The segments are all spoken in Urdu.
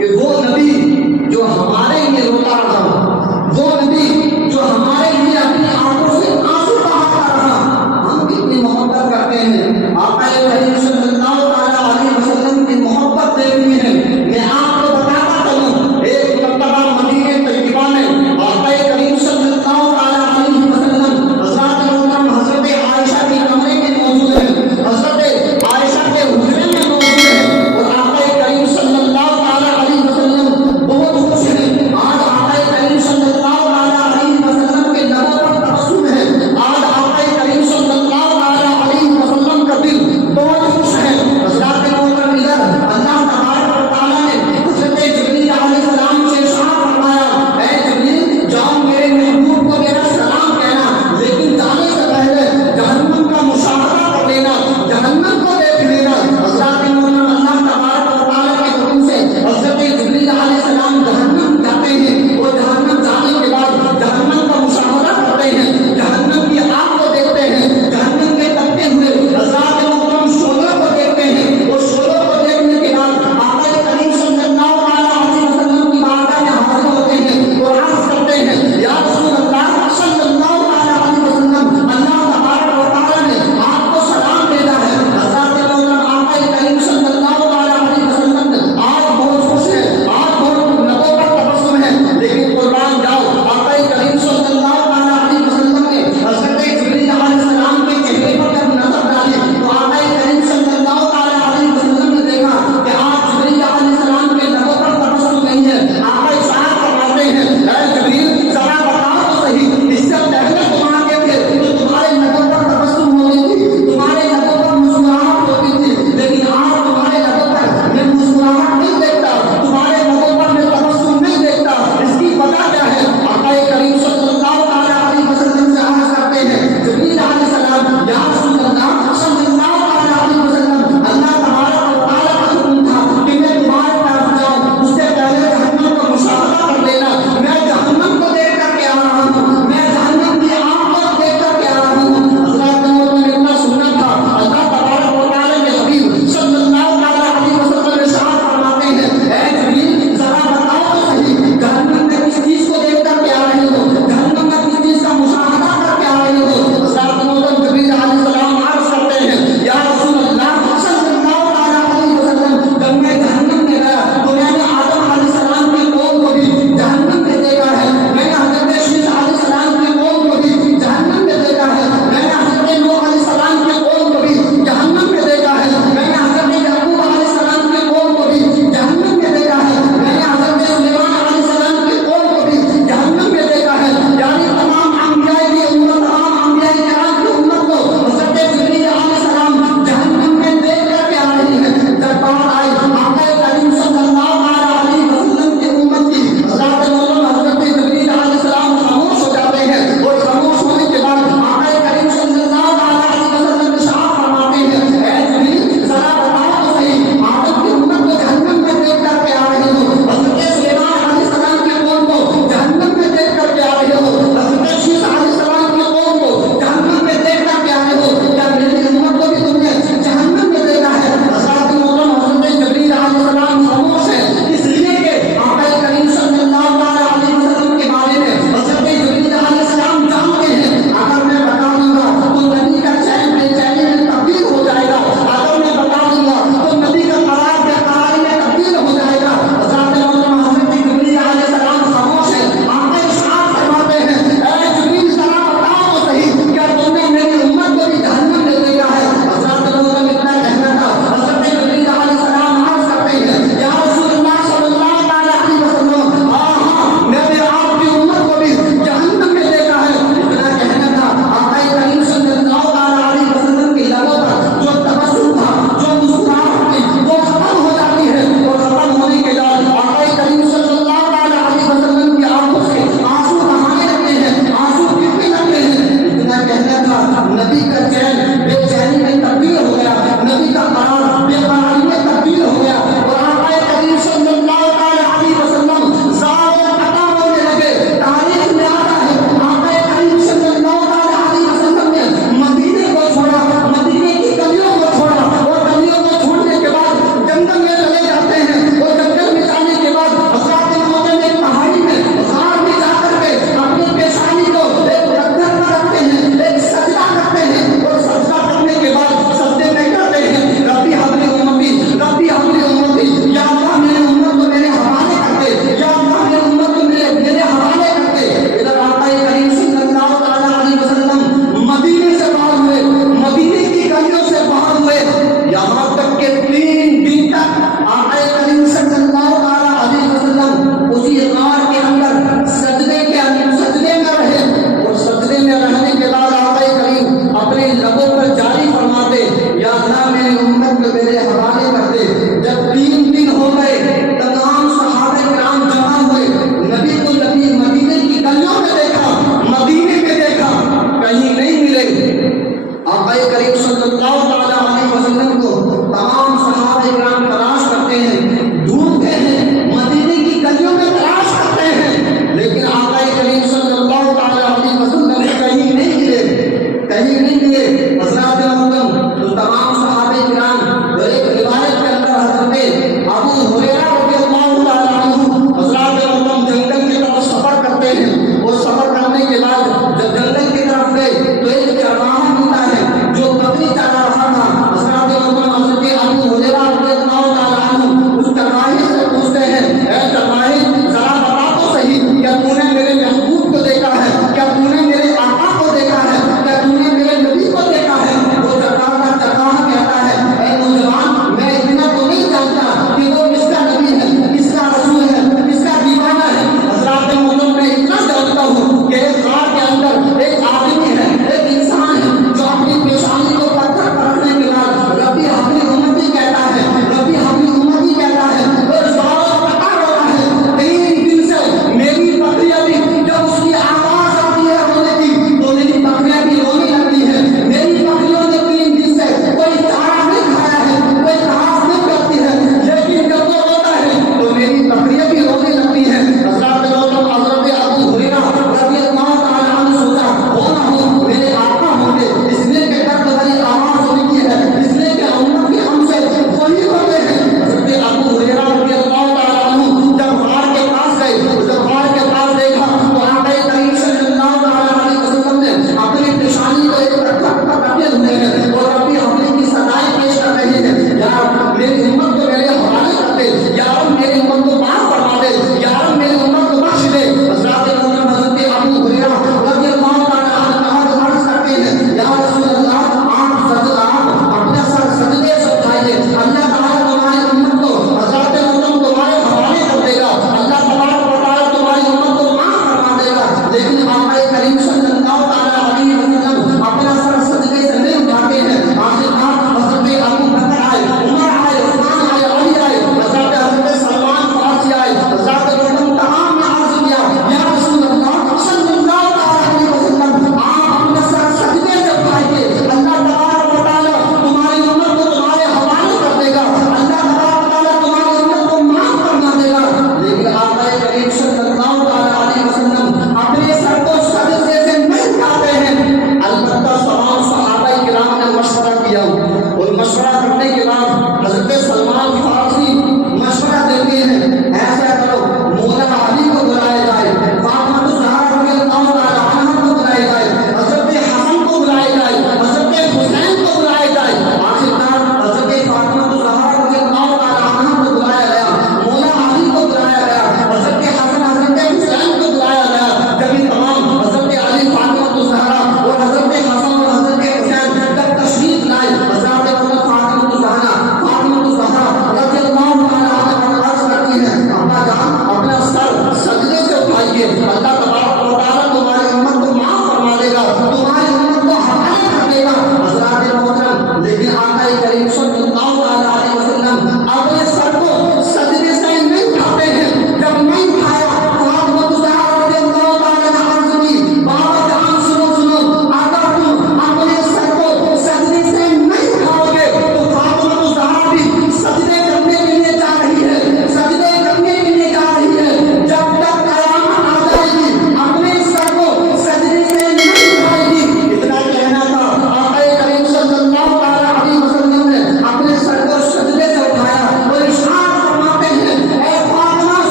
کہ وہ نبی جو ہمارے لیے روتا رہا، وہ نبی جو ہمارے لیے اپنی آنکھوں سے آنسو بہاتا رہا، ہم کتنی محبت کرتے ہیں آقا کریم صلی اللہ تعالیٰ علیہ وسلم کی محبت دیکھنی ہے۔ میں آپ کو بتاتا چلوں، ایک مرتبہ مدینہ طیبہ میں آقا کریم صلی اللہ تعالیٰ علیہ وسلم حضرت محترم حضرت عائشہ کے کمرے میں موجود ہیں، حضرت عائشہ کے حجرے میں موجود ہیں، اور آقا کریم صلی اللہ تعالیٰ علیہ وسلم بہت خوش ہیں۔ آج آقا کریم صلی اللہ تعالیٰ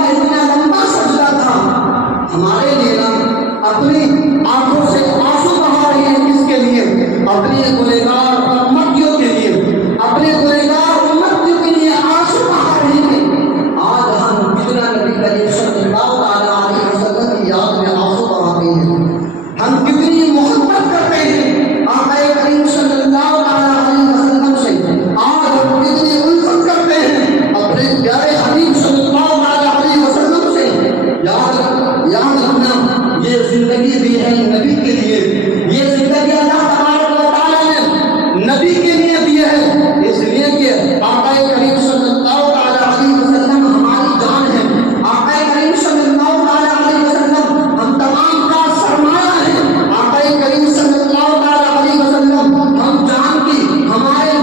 اتنا لمبا سجدہ تھا ہمارے لیے نا اپنی آنکھوں سے آنسو بہا رہی ہے. کس کے لیے؟ اپنی گنہگار امتیوں کے لیے, اپنے گنہگار امتیوں کے لیے آنسو بہا رہی ہے. آج ہم کتنا نبی کریم صلی اللہ علیہ وسلم کی یاد میں آنسو بہاتے ہیں, ہم کتنی محبت کرتے ہیں آقا کریم صلی اللہ علیہ وسلم سے, آج ہم کتنی الفت کرتے ہیں اپنے پیارے حبیب صلی اللہ علیہ وسلم سے. یاد رکھنا یہ زندگی بھی ہے نبی کے لیے, یہ زندگی اللہ تبارک و تعالیٰ نے نبی کے لیے دی ہے, اس لیے کہ آقا کریم صلی اللہ علیہ وسلم ہماری جان ہے. آقا کریم صلی اللہ علیہ وسلم ہم تمام کا سرمایہ ہے. آقا کریم صلی اللہ علیہ وسلم ہم جان کی ہمارے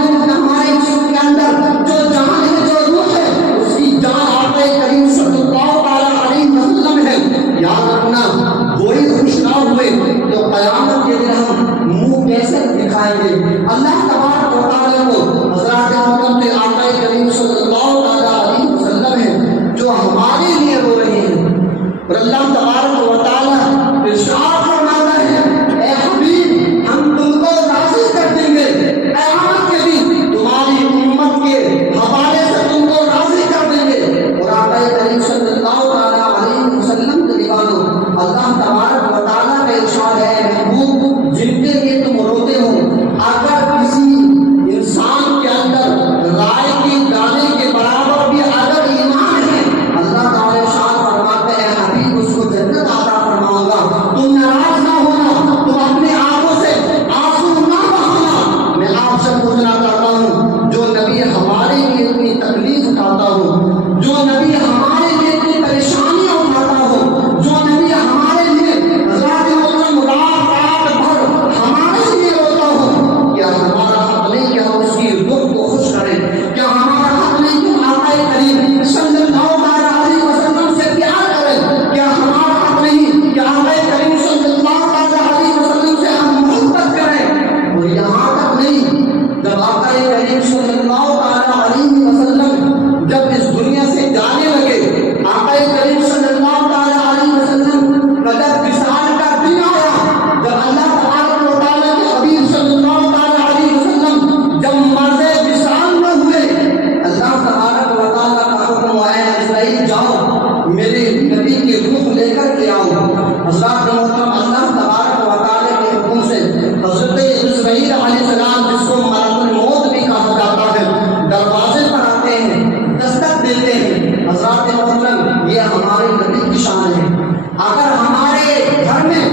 جسم کے اندر جو جان ہے, جو روح ہے, اس کی جان آقا کریم صلی اللہ علیہ وسلم ہے. یاد رکھنا وہی خوش نہ ہوئے تو قیامت کے دن ہم منہ کیسے دکھائیں گے. اللہ تبارک و تعالیٰ کو حضرات محترم کے آقا کریم صلی اللہ علیہ وسلم ہیں جو ہمارے لیے رو رہے ہیں. اور اللہ تبارک و تعالیٰ ارشاد فرماتا ہے, اے حبیب ہم تم کو راضی کر دیں گے, قیامت کے دن تمہاری امت کے حوالے سے تم کو راضی کر دیں گے. اور آقا کریم صلی اللہ علیہ وسلم کے دیوانوں, اللہ تبارک و تعالیٰ کا ارشاد ہے, محبوب جن کے لیے تم روتے ہو, اگر کسی انسان کے اندر رائے کی دانے کے برابر بھی اگر ایمان ہے, اللہ تعالیٰ ارشاد فرماتے ہیں حبیب اس کو جنت عطا فرماؤں گا. تم ناراض نہ ہونا, تم اپنی آنکھوں سے آنسو نہ بہانا. میں آپ سے پوچھنا چاہتا ہوں, جو نبی ہمارے لیے اتنی تکلیف اٹھاتا ہو, جو نبی ہمارے لیے اتنی پریشانیاں اٹھاتا ہو, جو نبی ہمارے لیے حضرات محترم رات بھر ہمارے لیے روتا ہو, کیا ہمارا حق نہیں کہ ہم اس کی روح کو خوش کریں؟ کیا ہمارا حق نہیں کہ آقا کریم صلی اللہ علیہ وسلم سے پیار کریں؟ کیا ہمارا حق نہیں کہ آقا کریم صلی اللہ علیہ وسلم سے ہم محبت کریں؟ اور یہاں تک نہیں, جب آقا کریم صلی اللہ علیہ وسلم جب اس دنیا سے جانے لگے, آقا کریم صلی اللہ علیہ وسلم کا جب وصال کا دن آیا, جب اللہ تبارک و تعالیٰ کے حبیب صلی اللہ علیہ وسلم جب مرض وصال میں ہوئے, اللہ تبارک و تعالیٰ کا حکم آیا, اسرائیل جاؤ میرے نبی کی روح لے کر کے آؤ. حضرات محترم, اللہ تبارک و تعالیٰ کے حکم سے حضرت اسرائیل علیہ السلام, جس کو ملک الموت بھی کہا جاتا ہے, دروازے پر آتے ہیں, دستک دیتے ہیں. حضرات محترم, یہ ہمارے نبی کی شان ہے. اگر ہمارے گھر میں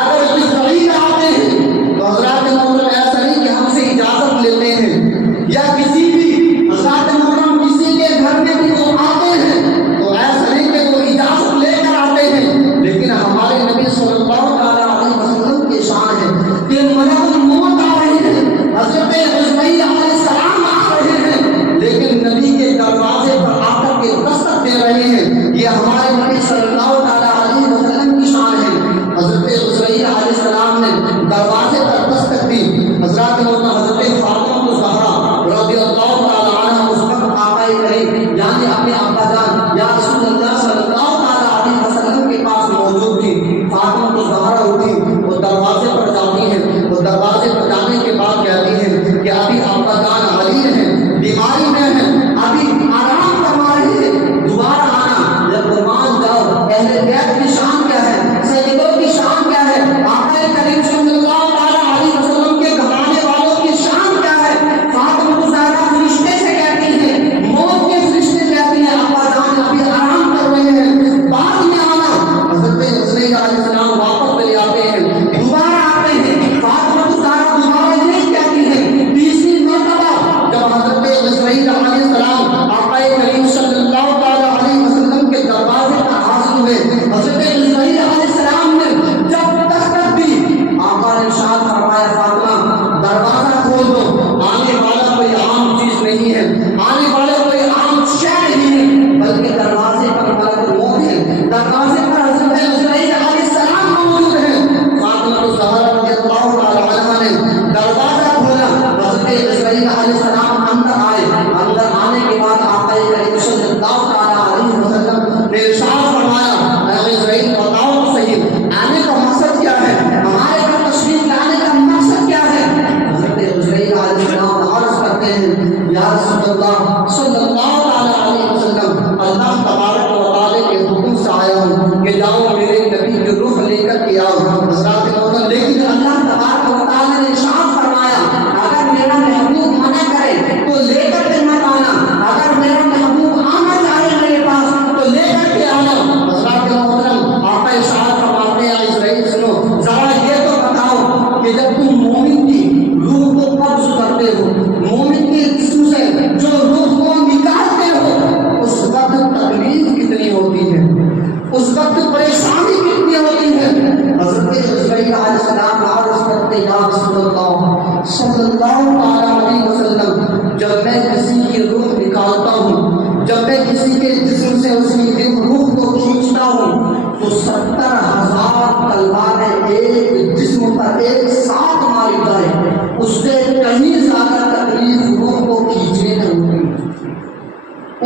اگر اسرائیل آتے ہیں تو حضرات محترم ایسا نہیں کہ ہم سے اجازت لیتے ہیں, یا کسی بھی حضرات محترم کسی کے گھر میں بھی وہ آتے ہیں تو ایسا نہیں کہ وہ اجازت لے کر آتے ہیں, لیکن ہمارے نبی صلی اللہ علیہ وسلم کی شان ہے کہ ملک الموت آ رہے ہیں, حضرت اسرائیل علیہ السلام آ رہے ہیں, لیکن نبی کے دروازے پر آ کر کے دستک دے رہے ہیں. یہ ہمارے نبی صلی اللہ علیہ وسلم کی شان ہے. حضرت اسرائیل علیہ السلام نے دروازے پر دستک دی. حضرات حضرت فاطمہ الزہرا رضی اللہ تعالی عنہا اس وقت آقا کریم یعنی اپنے ابا جان یا رسول اللہ صلی اللہ علیہ وسلم کے پاس موجود تھی. فاطمہ الزہرا اٹھی, وہ دروازے پر جاتی ہیں, وہ دروازے پر جانے کے بعد کہتی ہیں کہ ابھی ابا جان علی ہیں, بیماری میں ہیں, ابھی آرام فرما رہے ہیں, دوبارہ آنا. جب قربان جاؤ, اہل بیت کی شان کیا ہے, سیدوں کی شان کیا ہے, آقا کریم صلی اللہ علیہ وسلم کے گھرانے والوں کی شان کیا ہے. فاطمہ الزہرا فرشتے سے کہتی ہیں, موت کے فرشتے کہتی ہیں, ابا جان ابھی آرام کر رہے ہیں, بعد میں آنا. حضرت اسرائیل علیہ السلام واپس لے آتے ہیں, دوبارہ آتے ہیں. فاطمہ الزہرا دوبارہ نہیں کہتی ہیں. تیسری مرتبہ جب حضرت اسرائیل علیہ السلام آقا کریم صلی اللہ علیہ وسلم کے دروازے پر حاضر ہوئے, حضرت اسرائیل علیہ السلام نے جب دستک دی, آقا نے ارشاد فرمایا, فاطمہ دروازہ کھول دو, آنے والا کوئی عام چیز نہیں ہے, آنے والا کوئی عام شے نہیں ہے, بلکہ دروازے پر ملک الموت ہے, دروازے پر حضرت اسرائیل علیہ السلام موجود ہیں. فاطمہ الزہرا رضی اللہ تعالی عنہا نے دروازہ کھولا, حضرت اسرائیل علیہ السلام اندر آئے. اندر آنے کے بعد آقا کریم صلی اللہ علیہ وسلم نے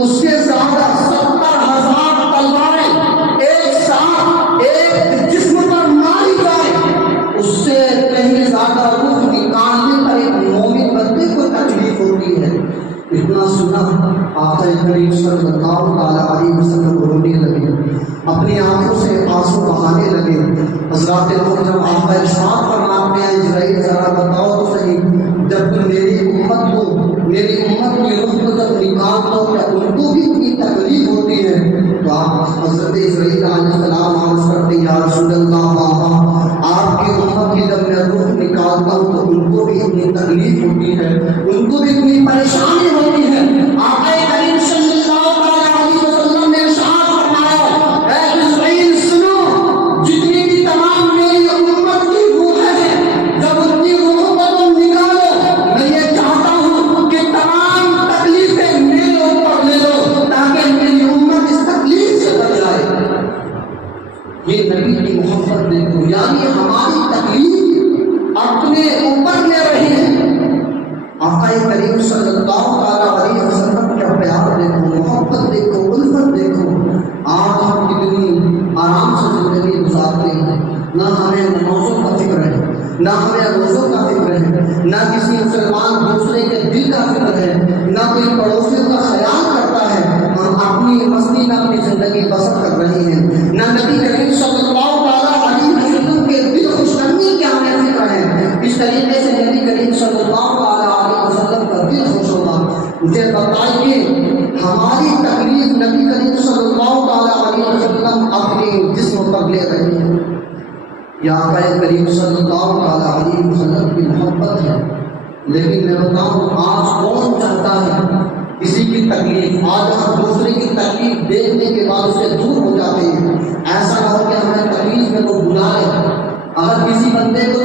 اس سے زیادہ 70,000 تلواریں ایک ساتھ ایک جسم پر ماری جائیں، اس سے کہیں زیادہ روح نکالنے پر ایک مومن بندے کو تکلیف ہوتی ہے۔ اتنا سنا آقا کریم صلی اللہ علیہ وسلم رونے لگے، اپنی آنکھوں سے آنسو بہانے لگے۔ حضرات کو جب آقا ارشاد فرماتے ہیں جبرائیل ذرا بتاؤ تو صحیح، جب تم میری امت کی روح کو جب نکالتا ہو کیا ان کو بھی اتنی تکلیف ہوتی ہے؟ تو آپ حضرت جبرائیل علیہ السلام عرض کرتے ہیں یا رسول اللہ، آپ کی امت کی جب میں روح نکالتا ہوں تو ان کو بھی اتنی تکلیف ہوتی ہے، ان کو بھی اتنی پریشانی ہوتی ہے۔ آقا کریم صلی اللہ علیہ وسلم نے ارشاد فرمایا اے جبرائیل سنو، جتنی بھی تمام میری امت کی روحیں ہیں جب ان کی روحوں کو تم نکالو، میں یہ چاہتا ہوں کہ تمام تکلیفیں میرے اوپر لے لو تاکہ میری امت اس تکلیف سے بچ جائے۔ یہ نبی کی محبت دیکھو، یعنی ہماری تکلیف اپنے اوپر لے رہی ہے۔ آقا کریم صلی اللہ علیہ وسلم کا پیار دیکھو، محبت دیکھو، الفت دیکھو۔ آج ہم کتنی آرام سے زندگی گزارتے ہیں، نہ ہمیں نمازوں کا فکر ہے، نہ ہمیں روزوں کا فکر ہے، نہ کسی مسلمان دوسرے کے دل کا فکر ہے، نہ کوئی پڑوسیوں کا خیال کرتا ہے۔ ہم اپنی مستی میں اپنی زندگی بسر کر رہے ہیں، نہ نبی کریم صلی اللہ علیہ وسلم کے دل خوش کرنے کی ہمیں فکر ہے۔ اس طریقے سے نبی کریم صلی اللہ علیہ وسلم کا دل خوش ہوگا۔ مجھے بتائیے ہماری تکلیف نبی کریم صلی اللہ علیہ وسلم اپنی جسم پر لے رہے ہیں یا آقا کریم صلی اللہ علیہ وسلم کی محبت ہے؟ لیکن میں بتاؤں آج کون چاہتا ہے کسی کی تکلیف؟ آج ہم دوسرے کی تکلیف دیکھنے کے بعد اسے دور ہو جاتے ہیں۔ ایسا نہ ہو کہ ہمیں تکلیف میں وہ بلا لے۔ اگر کسی بندے کو